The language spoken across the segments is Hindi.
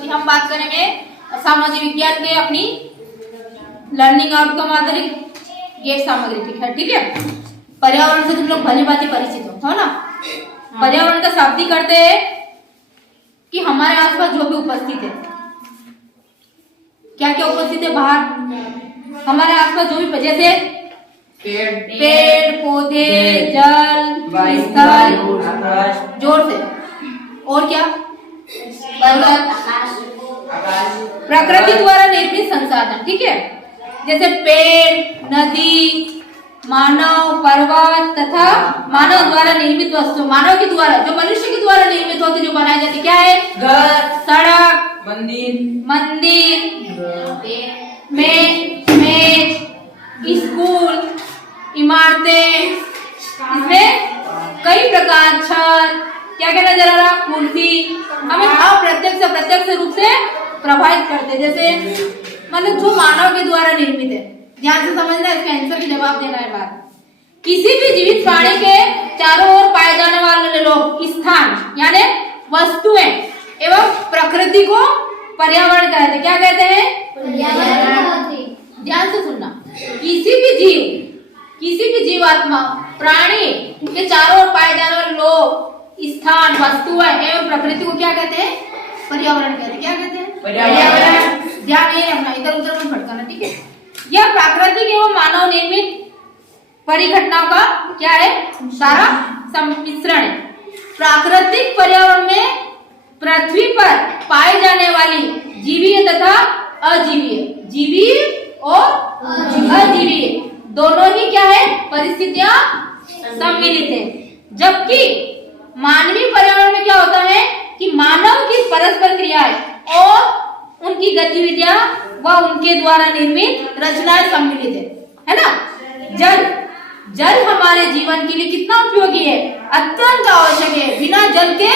वनस्पति। हम बात करेंगे सामाजिक विज्ञान के अपनी लर्निंग आउटकम आधारित गेट सामग्री। ठीक है, पर्यावरण से तुम लोग भली भांति परिचित हो ना। पर्यावरण का शाब्दिक अर्थ है कि हमारे आसपास जो भी उपस्थित है, क्या क्या उपस्थित है बाहर हमारे आसपास जो भी, जैसे पेड़ पौधे, जल, स्थल, जोर से, और क्या, प्रकृति द्वारा निर्मित संसाधन। ठीक है, जैसे पेड़, नदी, मानव, पर्वत तथा मानव द्वारा निर्मित वस्तु। मानव के द्वारा, जो मनुष्य के द्वारा निर्मित होती, जो बनाई जाती, क्या है? घर, सड़क, मंदिर, मेज, स्कूल, इमारतें, इसमें कई प्रकार, छत, क्या क्या नजर आ रहा, कुर्सी, हमें अप्रत्यक्ष प्रत्यक्ष रूप से प्रभावित करते, जैसे मतलब जो मानव के द्वारा निर्मित है। ध्यान से समझना, इसका आंसर भी जवाब देना है बात। किसी भी जीवित प्राणी के चारों ओर पाए जाने वाले लोग, स्थान यानी वस्तुएं एवं प्रकृति को पर्यावरण कहते हैं। क्या कहते हैं? पर्यावरण। ध्यान से सुनना, किसी भी जीवात्मा प्राणी के चारों ओर पाए जाने वाले लोग, स्थान, वस्तुएं एवं प्रकृति को क्या कहते हैं? पर्यावरण कहते हैं। क्या कहते हैं? पर्यावरण। ध्यान नहीं रखना, इधर उधर मत भटकाना। ठीक है, यह प्राकृतिक एवं मानव निर्मित परिघटनाओं का क्या है? सारा सम्मिश्रण है। प्राकृतिक पर्यावरण में पृथ्वी पर पाए जाने वाली जीवीय तथा अजीवीय, जीवीय और अजीवीय दोनों ही क्या है? परिस्थितियां सम्मिलित है। जबकि मानवीय पर्यावरण में क्या होता है कि मानव की परस्पर क्रियाएं और उनकी गतिविधियां व उनके द्वारा निर्मित रचनाएं सम्मिलित है ना। जल हमारे जीवन के लिए कितना उपयोगी है, अत्यंत आवश्यक है। बिना जल के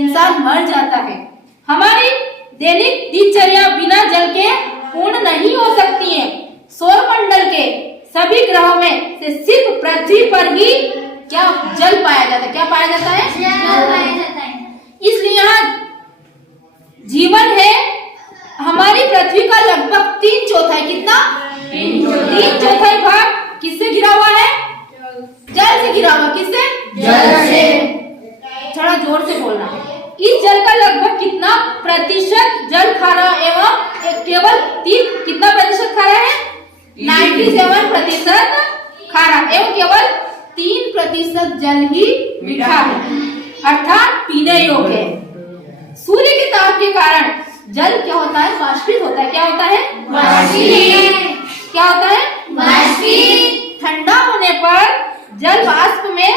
इंसान मर जाता है। हमारी दैनिक दिनचर्या बिना जल के पूर्ण नहीं हो सकती है। सौर मंडल के सभी ग्रहों में से सिर्फ पृथ्वी पर ही क्या जल पाया जाता है? क्या पाया जाता है? जल पाया जाता है। इसलिए यहाँ जीवन है। हमारी पृथ्वी का लगभग 3/4, कितना? 3/4 भाग किससे घिरा हुआ है? जल से घिरा हुआ। किससे? जल से। थोड़ा जोर से बोलना। इस जल का लगभग कितना प्रतिशत जल खारा एवं केवल कितना प्रतिशत खारा है? 97% खारा एवं केवल 3% जल ही मीठा है, अर्थात पीने योग्य है। सूर्य के ताप के कारण जल क्या होता है? वाष्पित होता है। क्या होता है? वाष्पित। क्या होता है? वाष्पित। ठंडा होने पर जल वाष्प में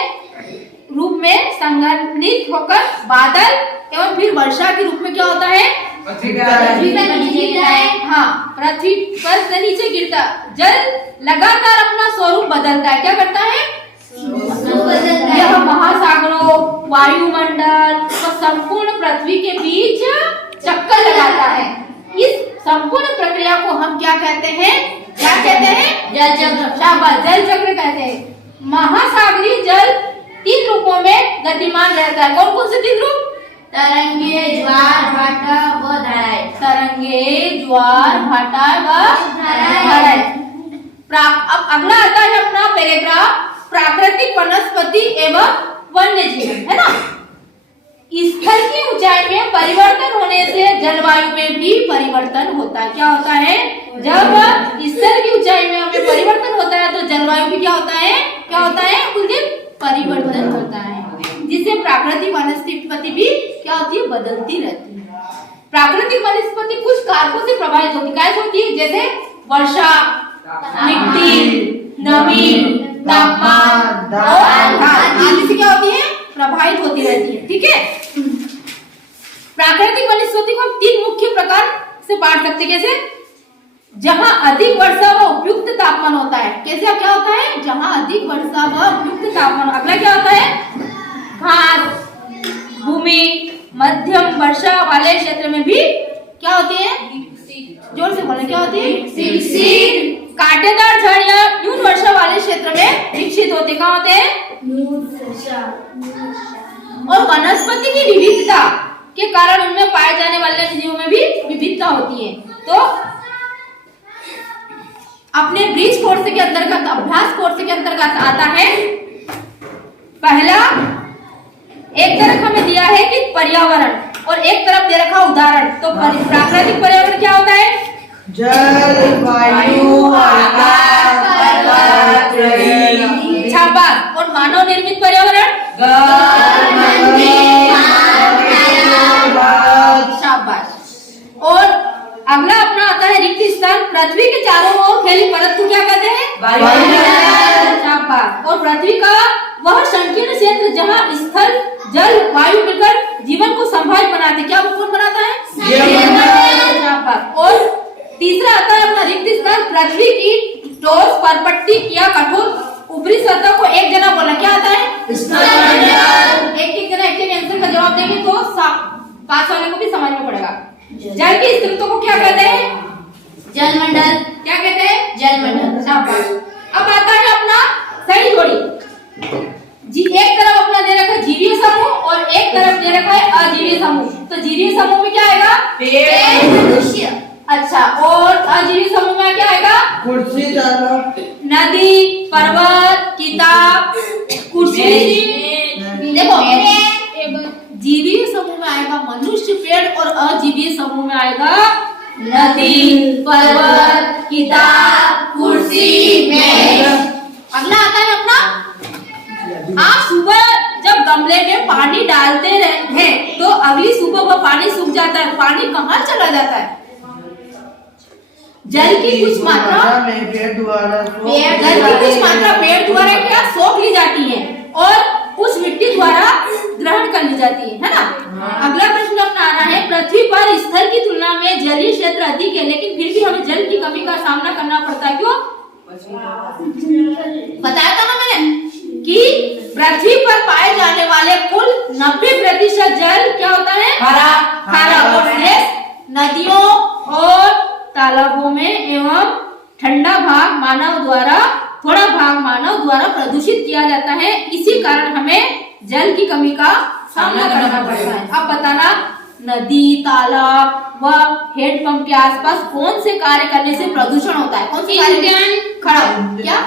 रूप में संघनित होकर बादल एवं फिर वर्षा के रूप में क्या होता है? पृथ्वी पर नीचे गिरता है। हाँ, पृथ्वी पर से नीचे गिरता। जल लगातार अपना स्वरूप बदलता है। क्या करता है? यह महासागरों, वायुमंडल और संपूर्ण पृथ्वी के बीच चक्कर लगाता है। इस संपूर्ण प्रक्रिया को हम क्या कहते हैं? क्या कहते हैं? जल चक्र। शाबाश, जल चक्र कहते हैं। महासागरीय जल 3 रूपों में गतिमान रहता है। कौन कौन से 3 रूप? तरंगे, ज्वार, भाटा व धाराएं। तरंगे, ज्वार, भाटा व धाराएं। अब अगला आता है अपना पैराग्राफ, प्राकृतिक वनस्पति एवं वन्य जीवन, है ना। स्थल की ऊंचाई में परिवर्तन होने से जलवायु में भी परिवर्तन होता है। क्या होता है? जब स्थल की ऊंचाई में हमें परिवर्तन होता है तो जलवायु भी क्या होता है? क्या होता है? उसके परिवर्तन होता है, जिससे प्राकृतिक वनस्पति भी क्या होती है? बदलती रहती है। प्राकृतिक वनस्पति कुछ कारकों से प्रभावित होती है, जैसे वर्षा, मिट्टी, नमी, तापमान और आदि से क्या होती है? प्रभावित होती रहती है। ठीक है, प्राकृतिक वनस्पति को हम 3 मुख्य प्रकार से बांट सकते हैं। कैसे? जहां अधिक वर्षा व उपयुक्त तापमान होता है। कैसे? अब क्या होता है? जहां अधिक वर्षा व उपयुक्त तापमान। अगला क्या होता है? घास भूमि, मध्यम वर्षा वाले क्षेत्र में भी क्या होती है? जोर से बोले, क्या होती है? विकसित। कांटेदार झाड़ियां न्यून वर्षा वाले क्षेत्र में विकसित होते। कहाँ होते हैं? और वनस्पति की विविधता के कारण उनमें पाए जाने वाले जीवों में तो अपने ब्रिज कोर्स के अंतर्गत, अभ्यास कोर्स के अंतर्गत आता है। पहला, एक तरफ हमें दिया है कि पर्यावरण और एक तरफ दे रखा उदाहरण। तो प्राकृतिक पर्यावरण क्या होता है? जल, वायु, आकाश, पर्वत, नदी। शाबाश। और मानव निर्मित पर्यावरण? शाबाश। और अगला अपना आता है रिक्त स्थान। पृथ्वी के चारों ओर फैली परत को क्या कहते हैं? वायुमंडल। शाबाश। और पृथ्वी का वह संकीर्ण क्षेत्र जहाँ स्थल, जल, वायु मिलकर जीवन को संभावित बनाते, क्या वो कौन बनाता है? शाबाश। और तीसरा आता है अपना रिक्त स्थान। पृथ्वी की ठोस, परपट्टी या कठोर ऊपरी सतह को एक जना बोला, क्या आता है? एक जना एक आंसर का जवाब देंगे तो पास वाले को भी समझना पड़ेगा। जल की स्थितियों को क्या कहते हैं? जलमंडल। क्या कहते हैं? जलमंडल। शाबाश। अब आता है अपना सही जोड़ी। एक तरफ अपना दे रखा है जीवीय समूह और एक तरफ दे रखा है अजीवीय समूह। तो जीवीय समूह में क्या आएगा? पेड़, मनुष्य। अच्छा। और अजीवीय समूह में क्या आएगा? कुर्सी, नदी, पर्वत, किताब, कुर्सी। देखो, जीवीय समूह में आएगा मनुष्य, पेड़, और अजीवीय समूह में आएगा नदी, पर्वत, किताब, कुर्सी, मेज। अगला आता है अपना, आप सुबह जब गमले में पानी डालते हैं तो अगली सुबह वह पानी सूख जाता है। पानी कहाँ चला जाता है? जल की कुछ मात्रा पेड़ द्वारा क्या सोख ली जाती है और कुछ मिट्टी द्वारा ग्रहण कर ली जाती है ना। अगला प्रश्न अपना आ रहा है, पृथ्वी पर स्थल की तुलना में जलीय क्षेत्र अधिक है, लेकिन फिर भी हमें जल की कमी का सामना करना पड़ता है। क्यों? बताया था ना मैंने कि पृथ्वी पर पाए जाने वाले कुल 90% जल क्या होता है? खारा। और नदियों और तालाबों में एवं ठंडा भाग मानव द्वारा, थोड़ा भाग मानव द्वारा प्रदूषित किया जाता है। इसी कारण हमें जल की कमी का सामना करना पड़ता है। अब बताना, नदी, तालाब व हैंडपंप के आसपास कौन से कार्य करने से प्रदूषण होता है? कौन से कार्य? खड़ा क्या?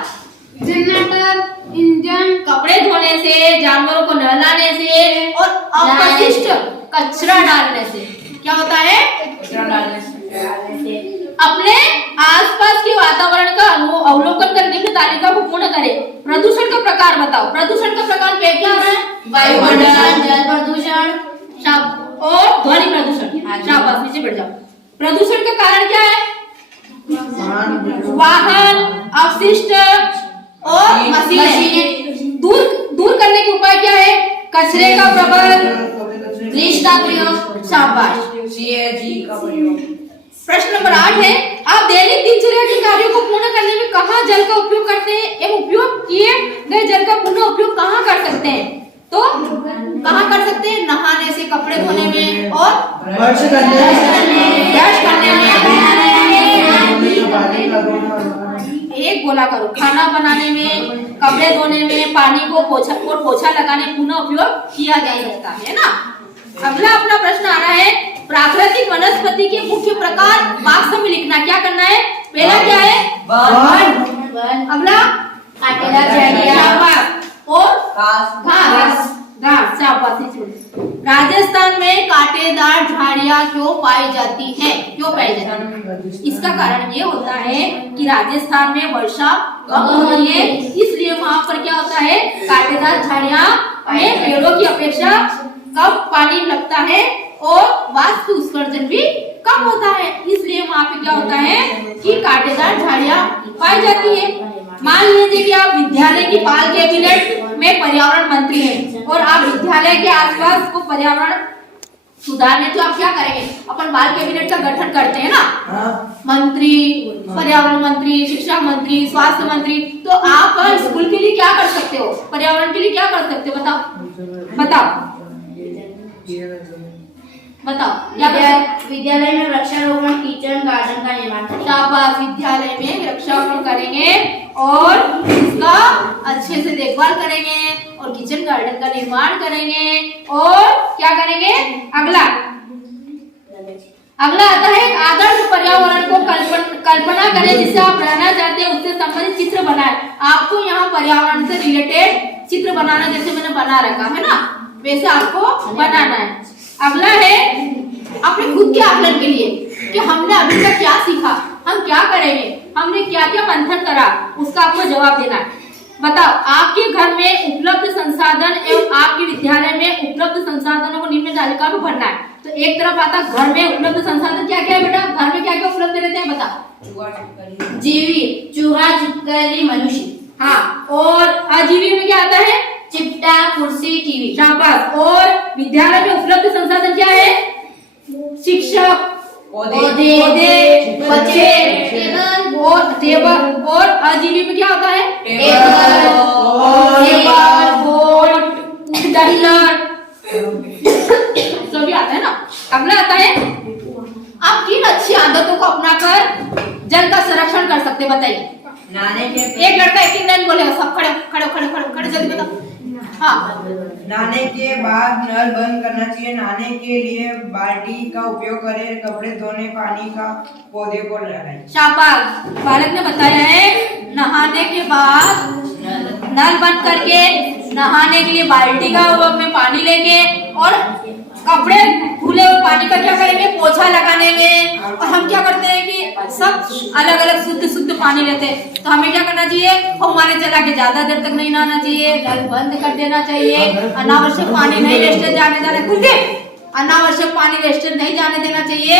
जनरेटर, इंजन, कपड़े धोने से, जानवरों को नहलाने से और अपशिष्ट कचरा डालने से। क्या होता है? कचरा डालने से। अपने आसपास के वातावरण का अवलोकन कर निम्न तालिका को पूर्ण करें। प्रदूषण का प्रकार बताओ। प्रदूषण का प्रकार क्या है? वायुमंडल, जल प्रदूषण और ध्वनि प्रदूषण। शाबाश, नीचे बैठ जाओ। प्रदूषण का कारण क्या है? वाहन, अपशिष्ट और मशीनें। दूर करने के उपाय क्या है? कचरे का प्रबंधन, ब्लीच का प्रयोग। शाबाश। CAG का प्रयोग। प्रश्न नंबर 8 है, आप दैनिक दिनचर्या के कार्यों को पूर्ण करने में कहाँ जल का उपयोग करते हैं एवं उपयोग किए गए जल का पुनः उपयोग कहाँ कर सकते हैं? तो कहाँ कर सकते हैं? नहाने से, कपड़े धोने में और ब्रश करने में, एक बोला करो, खाना बनाने में, कपड़े धोने में, पानी को पोछा लगाने पुनः उपयोग किया जा सकता है ना। अगला अपना प्रश्न आ रहा है, प्राकृतिक वनस्पति के मुख्य प्रकार वाक्य में लिखना। क्या करना है? पहला क्या है? वन। अगला कांटेदार झाड़ियाँ और घास। राजस्थान में कांटेदार झाड़ियाँ क्यों पाई जाती हैं? क्यों पाई जाती है? इसका कारण ये होता है कि राजस्थान में वर्षा कम होती है, इसलिए वहाँ पर क्या होता है? कांटेदार झाड़ियाँ में पेड़ों की अपेक्षा कम पानी लगता है और वाष्प उत्सर्जन भी कम होता है, इसलिए वहाँ पे क्या होता है कि कांटेदार झाड़ियाँ पाई जाती है। मान लीजिए कि आप विद्यालय की बाल कैबिनेट में पर्यावरण मंत्री हैं और आप विद्यालय के आसपास को पर्यावरण सुधारने, तो आप क्या करेंगे? अपन बाल कैबिनेट का गठन करते हैं ना, मंत्री, पर्यावरण मंत्री, शिक्षा मंत्री, स्वास्थ्य मंत्री। तो आप स्कूल के लिए क्या कर सकते हो? पर्यावरण के लिए क्या कर सकते हो? बताओ। विद्यालय में वृक्षारोपण, किचन गार्डन का निर्माण करेंगे। शाबाश, विद्यालय में वृक्षारोपण करेंगे और इसका अच्छे से देखभाल करेंगे और किचन गार्डन का निर्माण करेंगे और क्या करेंगे? अगला अगला आता है एक आदर्श पर्यावरण को कल्पना करें जिससे आप रहना चाहते हैं, उससे संबंधित चित्र बनाएं। आपको यहाँ पर्यावरण से रिलेटेड चित्र बनाना, जैसे मैंने बना रखा है ना, वैसे आपको बनाना है। अगला है अपने खुद के आकलन के लिए कि हमने अभी तक क्या सीखा, हम क्या करेंगे, हमने क्या क्या मंथन करा, उसका आपको जवाब देना है। बताओ, आपके घर में उपलब्ध संसाधन एवं आपके विद्यालय में उपलब्ध संसाधनों को निम्न तालिका में भरना है। तो एक तरफ आता घर में उपलब्ध संसाधन क्या क्या है बेटा, घर में क्या क्या उपलब्ध रहते हैं बता। जीवी, चूहा, छिपकली, मनुष्य। हाँ, और अजीवी में क्या आता है, चिपटा, कुर्सी, टीवी। शाबाश। और विद्यालय में उपलब्ध संसाधन क्या है, शिक्षक, पौधे, बच्चे, टेबल। और अजीवी में क्या होता है, टेबल, बोर्ड, सभी आता है ना। अगला आता है आप किन अच्छी आदतों को अपनाकर जल का संरक्षण कर सकते, बताइए। नहाने के एक लड़का एक लाइन बोलेगा, सब खड़े खड़े खड़े खड़े खड़े, जल्दी बताओ। हाँ, नहाने के बाद नल बंद करना चाहिए, नहाने के लिए बाल्टी का उपयोग करें, कपड़े धोने पानी का पौधे को लगाएं। शाबाश, बालक ने बताया है नहाने के बाद नल बंद करके, नहाने के लिए बाल्टी का में पानी लेके, और कपड़े धुले हुए पानी का क्या करेंगे, पोछा लगाने में। और हम क्या करते हैं कि सब अलग अलग शुद्ध शुद्ध पानी लेते हैं, तो हमें क्या करना चाहिए, हमारे चला के ज्यादा देर तक नहीं नहाना चाहिए, नल बंद कर देना चाहिए, अनावश्यक पानी नहीं वेस्टेज जाने देना, अनावश्यक पानी वेस्टेज नहीं जाने देना चाहिए।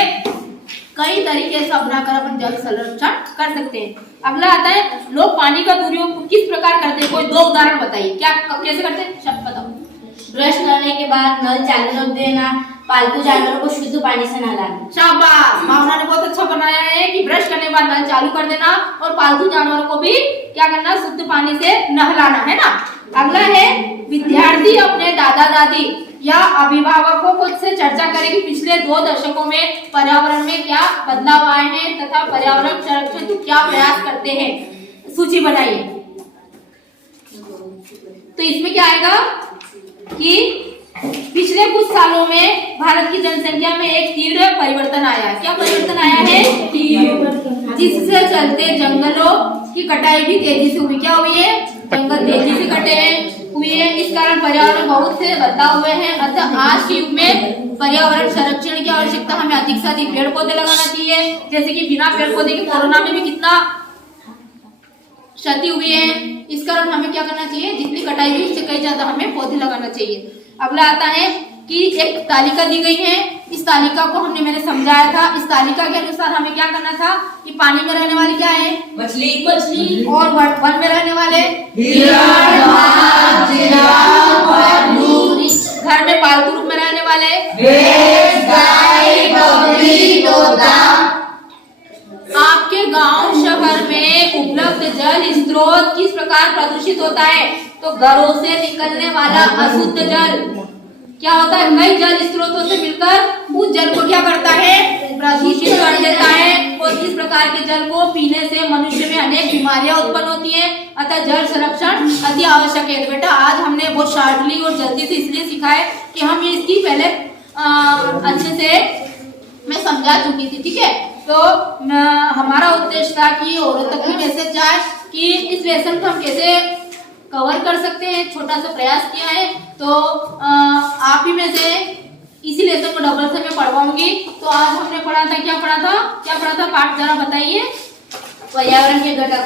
कई तरीके से अपनाकर अपन जल संरक्षण कर सकते हैं। अगला आता है लोग पानी का दुरुपयोग किस प्रकार करते हैं, कोई दो उदाहरण बताइए, क्या कैसे करते हैं, शब्द बताओ। ब्रश करने के बाद नल चालू रख देना, पालतू जानवरों को शुद्ध पानी से नहलाना। शाबाश, भावना ने बहुत अच्छा बनाया है कि ब्रश करने के बाद नल चालू कर देना और पालतू जानवरों को भी क्या करना, शुद्ध पानी से नहलाना, है ना। अगला है विद्यार्थी अपने दादा दादी या अभिभावकों को से चर्चा करें कि पिछले 2 दशकों में पर्यावरण में क्या बदलाव आए हैं तथा पर्यावरण संरक्षण के क्या प्रयास करते हैं, सूची बनाइए। तो इसमें क्या आएगा कि पिछले कुछ सालों में भारत की जनसंख्या में एक तीव्र परिवर्तन आया है। क्या परिवर्तन आया है, जिससे चलते जंगलों की कटाई भी तेजी से हुई। क्या हुई है, जंगल तेजी से कटे हुए हैं, इस कारण पर्यावरण बहुत से बदलाव हुए हैं। अतः आज के युग में पर्यावरण संरक्षण की आवश्यकता, हमें अधिक से अधिक पेड़ पौधे लगाना चाहिए। जैसे कि बिना पेड़ पौधे के कोरोना में भी कितना क्षति हुई है, इस कारण हमें क्या करना चाहिए, जितनी कटाई हुई उससे कहीं ज्यादा हमें पौधे लगाना चाहिए। अगला आता है कि एक तालिका दी गई है, इस तालिका को मैंने समझाया था। इस तालिका के अनुसार हमें क्या करना था कि पानी में रहने वाले क्या है, मछली, और वन में रहने वाले घर में पालतू रूप में रहने वाले आपके गांव शहर में उपलब्ध जल स्रोत किस प्रकार प्रदूषित होता है, तो घरों से निकलने वाला अशुद्ध जल क्या होता है, कई जल स्रोतों से मिलकर उस जल को क्या करता है, प्रदूषित कर देता है। और इस प्रकार के जल को पीने से मनुष्य में अनेक बीमारियां उत्पन्न होती हैं। अतः जल संरक्षण अति आवश्यक है। तो बेटा आज हमने बहुत शार्टली और जल्दी से इसलिए सीखा है कि हम ये इसकी पहले अच्छे से मैं समझा चुकी थी, ठीक है। तो हमारा उद्देश्य था कि औरों तक भी मैसेज जाए कि इस लेसन को हम कैसे कवर कर सकते हैं, छोटा सा प्रयास किया है। तो आप ही में से इसी लेसन को डबल से मैं पढ़वाऊंगी। तो आज हमने पढ़ा था, क्या पढ़ा था पाठ जरा बताइए। पर्यावरण के घटक,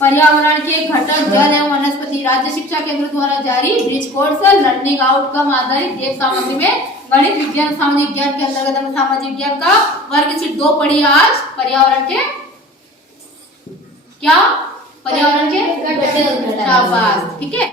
पर्यावरण के घटक जल एवं वनस्पति राज्य शिक्षा केंद्र द्वारा जारी ब्रिज कोर्स लर्निंग आउटकम आधारित एक सामग्री में गणित विज्ञान सामाजिक विज्ञान के अंतर्गत हमें सामाजिक विज्ञान का वर्गशीट 2 पढ़ी आज। पर्यावरण के क्या, पर्यावरण के घटक, शाबाश, ठीक है।